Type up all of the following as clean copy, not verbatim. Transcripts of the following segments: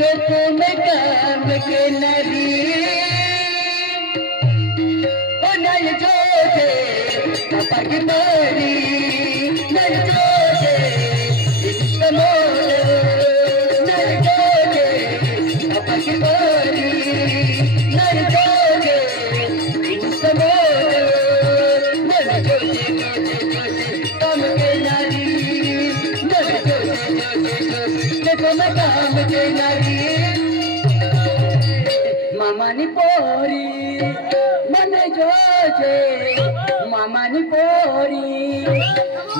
खेत में काम के नरी ओ नल जोजे पापा की मारी नल जोजे इश्क मोर नल जोजे पापा की मारी नल जोजे इश्क मोर नल जोजे जोजे जोजे काम के नारी नल जोजे जोजे जोजे खेत में काम के नारी मामानी पोरी मन जोजे मामानी पोरी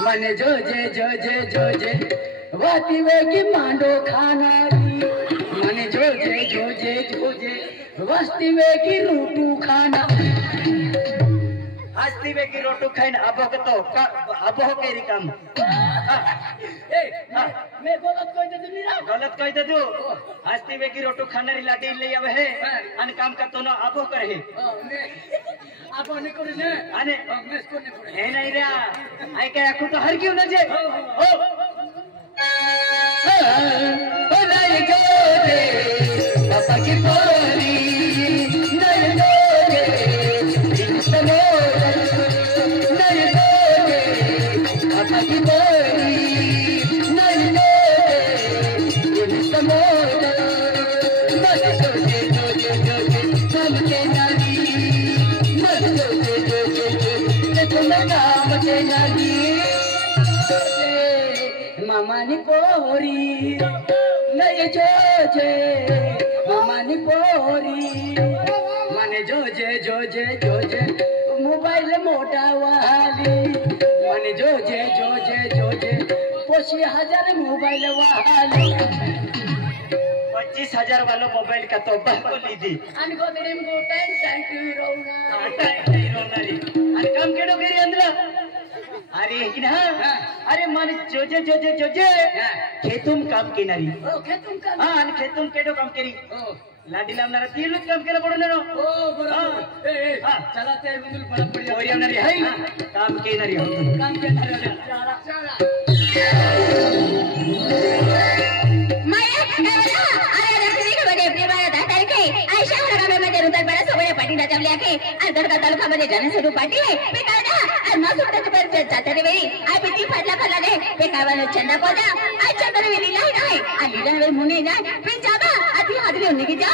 मन जोजे जोजे जोजे वाती वेगी मांडो खानारी मन जोजे जोजे जोजे वस्ती वेगी रोटू खाना हस्ती वेगी रोटू खाइन अबो के तो अबो के रिकम ए मैं गलत कह दे नीरा गलत कह दे तू हस्ती वेगी रोटू खानारी लाडी ले आवे है अन काम का तो ना अबो करे मैं अबो ने करे ने अने मैं को ने करे है नहीं रे आई के आखु तो हर क्यों न जे ओ नहीं जोजे पापा की पोरी नहीं जोजे इश्क मोर नहीं जोजे पापा की पोरी नहीं जोजे इश्क मोर मत जोजे जोजे जोजे काम के नारी मत जोजे जोजे जोजे तुम काम के नारी मामानी पोरी नहीं जोजे मामानी पोरी माने जोजे जोजे जोजे मोबाइल मोटा वाली माने जोजे जोजे जोजे 25,000 मोबाइल वाली 25,000 वाला मोबाइल का तो बाको लीदी अनको तेरे को टेंशन की रोना रे अरे काम केडो करी अंदला अरे कि ना अरे माने जोजे जोजे जोजे खेतुम काम की नारी ओ खेतुम काम हां खेतुम केडो काम करी ओ लाडी लामनारा तीन काम केला पडो नेनो ओ बरोबर ए चला ते बिंदुल बड़ा बढ़िया ओरिया नारी है काम की नारी काम के नारी चला चला माया एवला अरे रखनी के बजे प्रेम आया था तारीख है आयशा लगा में मजे रुदल बड़ा सोबरे पार्टी ना जमल्या के अरगड का तालुका मध्ये जाने सुरू पार्टी है बेटा ना सुटत पर जाते रे वेरी आ बिटी फाटला खाला दे पे कावानो चंदा पोदा आ चंदन वेली नाही नाही आ लीला वे मुने जाय पे जाबा आधी हादरी होने की जा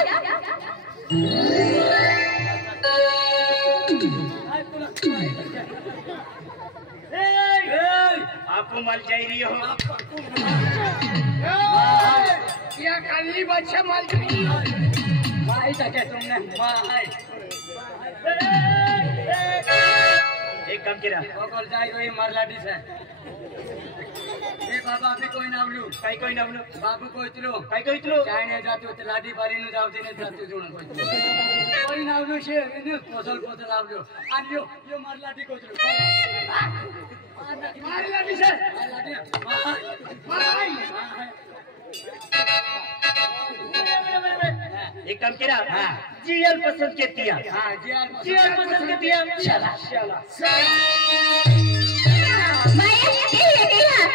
आपको माल चाहिए हो क्या खाली बच्चा माल चाहिए माई तक तुमने माई एक काम किया ओकल जाई रोई मारलाडी से ए बाबा अभी कोई नावलू बाबू कोइतलो चाइने जातो त लाडी बारी नु जाव दिने जातो जुण कोई नावलू छे इन पोसल आवलो आन्यो यो मारलाडी कोइतलो मारलाडी से मारलाडी एक काम किया जीएल पसंद के दिया जीएल पसंद के दिया चला माया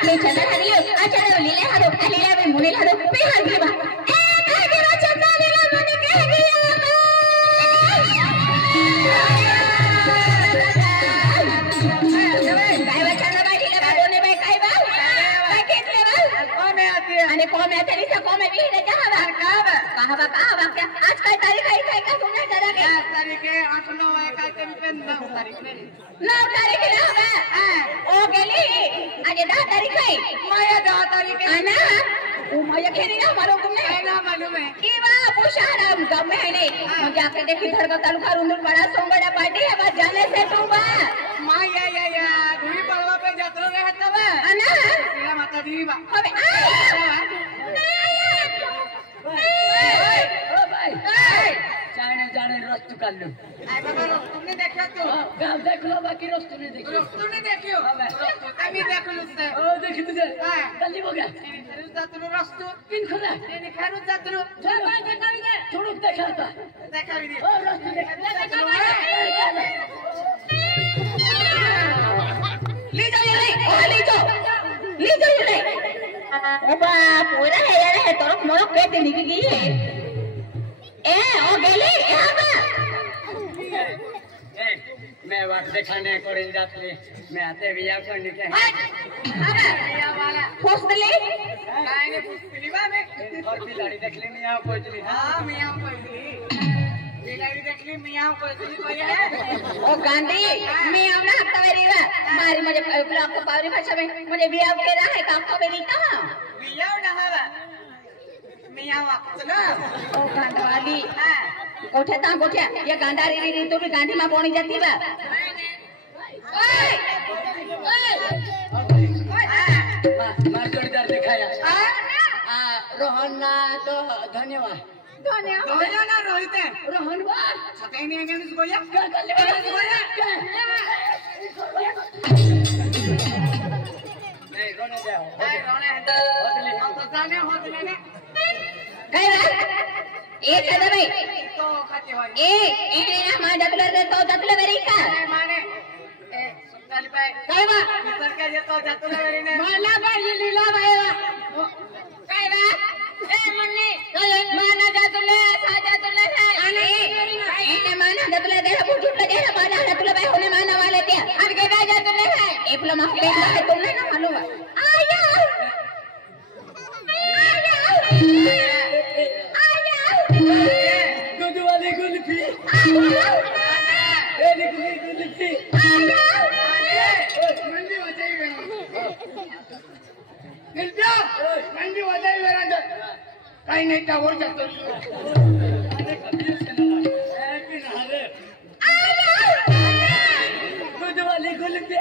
मैं चंदा हरियो आचार लीले हारो लीला में मुने हारो पे हार के बा ए कागेरा चंदा लीला मुने कह दिया काय बा चंदा बा लीला बा दोने बा काय बा काय केतले बा कोमे आती आणि कोमे आती से कोमे भी रे जा बा कहा क्या आज काय तारीख है काय का तुमने जरा के तारीख है 8 9 है काय करी पे 9 तारीख में 9 तारीख है बा ओ गेली आज 10 तारीख है माया 10 तारीख है ना ओ माया खेरी ना मारो तुमने है ना मालूम है की बा पुशाराम गम में है नहीं हम जाके देखी धड़का तालुका रुंदुल बड़ा सोंगड़ा पार्टी है बस जाने से तू बा माया या गुड़ी पड़वा पे जातरो रहत बा ना तेरा माता दी बा अबे ओ भाई जाने जाने रस्तु कर लो बाबा रस्तु ने देखा तो गांव देख लो बाकी रस्तु ने देखियो अभी देख लो से ओ देख लो हां जल्दी हो गया तेरे जातरो रस्तु किन खोला तेरे खारो जातरो जा भाई देखा भी दे थोड़क देखा भी दे ओ रस्तु देखा ले जाओ ये ले जाओ ये ले ओबा पूरा है यार है तोर मोर के दिन की गई है ए ओ गेली यहां का मैं वक्त दिखाने को रिल जाती मैं आते बिया को निके अरे वाला फुसली काहे फुसली बा में और बिलाड़ी देख ले मियां को चली हां मियां को बिलाड़ी देख ले मियां को चली कोई है ओ गांधी मियां ना तवेरी वा मारी मुझे ब्लॉक को पावरी भाषा में मुझे बिया के रहा है काम को बेरी कहां बिया ना हवा मियां वक्त ना ओ गांडवाली हां कोठे ता कोठे ये गांडारी री तो भी गांधी मां पोणी जाती बा ओए ओए मार जोड़ीदार दिखाया रोहन ना तो धन्यवाद धन्यवाद ना रोहित रोहन बा छकाई नहीं आगे नहीं बोलिया क्या कर ले नहीं रोने जाओ नहीं रोने होतली हम तो जाने होतली ने कई बार एक है भाई तो खाते हो ए मां जतले दे तो जतले मेरी का माने ए सुताली पे कई बार सर के जे तो जतले मेरी ने माना भाई लीला भाई कई बार ए मन्नी माना जतले सा जतले है ए माना जतले दे बुजुट ले दे माना जतले भाई होने माना वाले थे आज के भाई जतले है ए प्लो मां के है तुमने ना मालूम आया गुड वाली गुल्फी ए निकली गुल्फी मंडी बजाई गुल्फिया मंडी बजाई मेरा काही नाही का हो जातो गुड वाली गुल्फी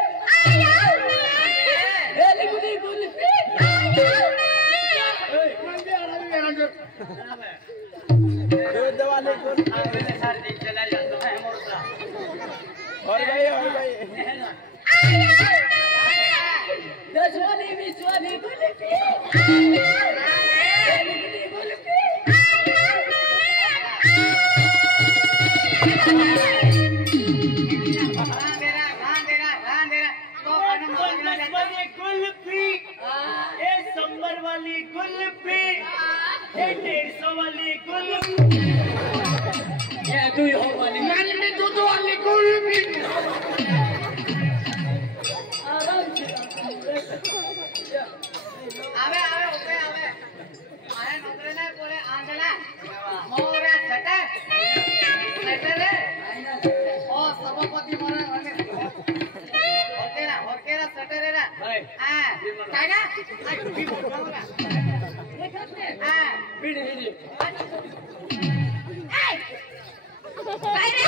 ए निकली गुल्फी मंडी आ रही मेरा दवाले को मेरे सर जी चला जाता है मोरसा और गए 10 वाली 20 वाली गुल्फी गुल्फी ए संबर वाली गुल्फी ए 150 वाली गुल्फी ये तू हो वाली मान में दूध वाली गुल्फी आराम से आवे आवे उठे आवे आए नौकरी ना बोले आंधला मोरा छटे छटे ओ सभापति मोरा होकेरा छटे रे हां कागा भी बोलूंगा हां बीड़ी काय रे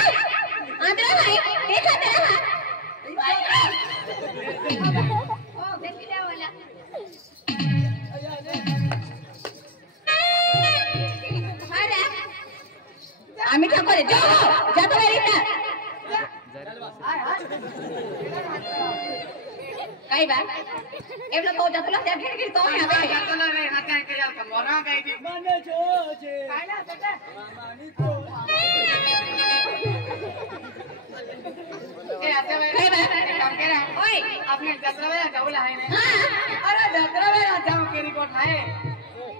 आंध्र भाई देखा तेरा ओ देखिले वाला अरे आम्ही क्या करे जातो रे इतना काय बात एवढं तो जातला त्या गिरगिर तो आहे अबे जातला रे हाता के यार का मोरा काय दी माने जोजे काय ना बेटा मामानी तो ए आते वे काय बात काम करा ओए आपने जत्रा वेला जाऊला है ना अरे जत्रा वेला जाऊ केरी कोट है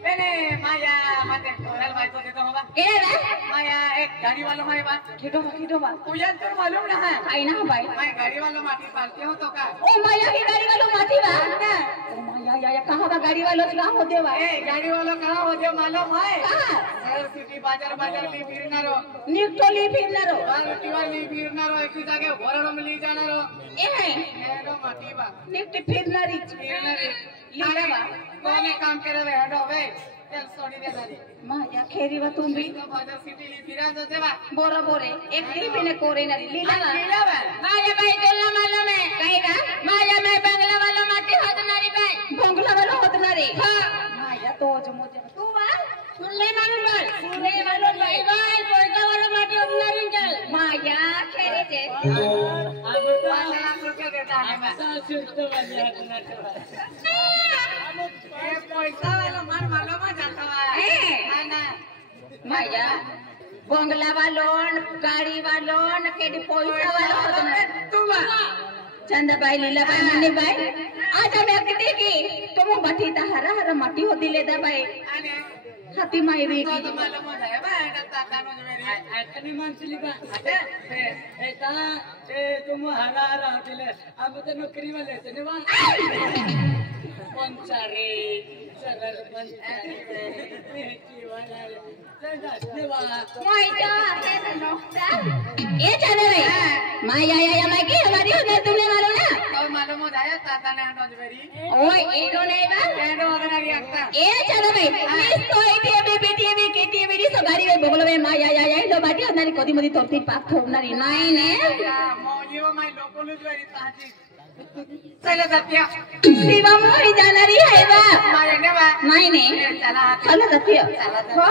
मैंने माया माते कोरल भाई को देता होगा के रे माया एक गाड़ी वालों है बा किडो बा तुझे तो मालूम ना है आई ना भाई मैं गाड़ी वालों माटी पालती हूं तो का ओ माया की गाड़ी वालों माटी बा ओ माया या कहां बा गाड़ी वालों कहां होते बा ए गाड़ी वालों कहां होते मालूम है कहां शहर सिटी बाजार ली फिरनारो निकटोली फिरनारो रोटी वाली फिरनारो एक ही जगह घोरड़ो में ले जानारो ए है एडो माटी बा निकट फिरनारी लीला बा कोने काम करे वे हडो वे चल सोडी दे दादी माया खेरी बा तुम भी तो बाजार सिटी ली फिरा जो देवा बरोबर है एक दी बिने कोरे नरी लीला बा माया भाई दोला मालूम है कहेगा माया मैं बंगला वालों माटी होत नारी भाई बंगला वाला होत ना रे हां माया तो जो मुझे तू बा सुनले मालूम भाई पैसा वालों माटी होत नारी चल माया खेरी जे अब 5 लाख रुपया देता है मैं तो वाली हाथ ना चला ए पैसा वाला मन मालूम जाता है ना माया बंगला वालोन गाड़ी वालोन के पैसा वाला होत ना तू बा चंदा भाई लीला भाई मनी भाई आज आम्ही अगदी की तुम बाठी ता हरा हरा माटी हो दिले दा बाई हाती मायरी की तुम्हाला मजा आहे बा तातानो जमेरी ऐकणी मानसली बा एता ते तुम हरा हरा दिले अब तो नौकरी वाले ते बा पंचारे सरर पंचारे मेची वाला मोइटा के नोक्ता ये चले रे माया या मैं की हमारी हो तुमने मालूम ना तो मालूम हो जाए ताता ने आनो जमेरी ओए एडो नहीं बा एडो वगैरह रिएक्टर ये चलो भाई इस तो एटीएम बीटीएम केटीएम री सो गाड़ी में बगल में माया या लो बाटी अंदर कोदी मदी तोरती पाक ठोकनारी नाही ने मोयो माय लोकलु जमेरी ताजी चला जात्या शिवा मोही जाणारी आहे बा माया ने बा नाही ने चला चला जात्या चला हो